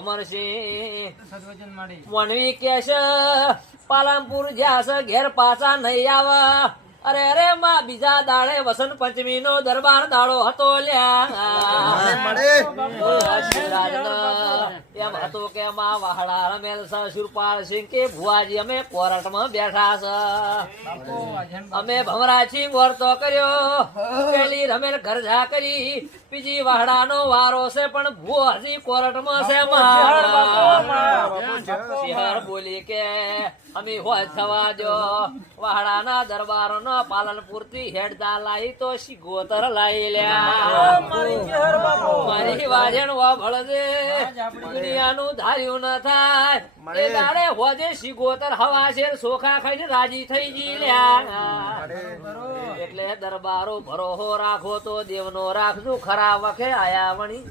Amarsinh વણવી cache Palanpur જ્યાસ ઘેર પાછા નહીં આવા. અરે અરે માં બીજા દાડે વસંત પંચમી નો દરબાર દાડો હતો એમ હતું કે માં વાહડા રમેલ સુરપાલસિંહ કે ભુવાજી અમે કોર્ટમાં બેઠા છે. અમે ભમરાજી વર્તો કર્યો પેલી રમેલ ઘર જા કરી બીજી વાહડા નો વારો છે પણ ભુવાજી કોર્ટમાં છે. બોલી કે અમે હોય થવા દો વાહડાના દરબારો નો પાલનપુર થી હેડતા લાઈ તો શિગોતર લાઈ લ્યા. મારી વાજણ ભળજે દુનિયાનું ધાર્યું ન થાય એ દાડે હોજે શિગોતર હવા શેર સોખા ખાઈને રાજી થઈ જી લ્યા. એટલે દરબારો ભરોહો રાખો તો દેવનો રાખજો ખરા વખે આયા વણી.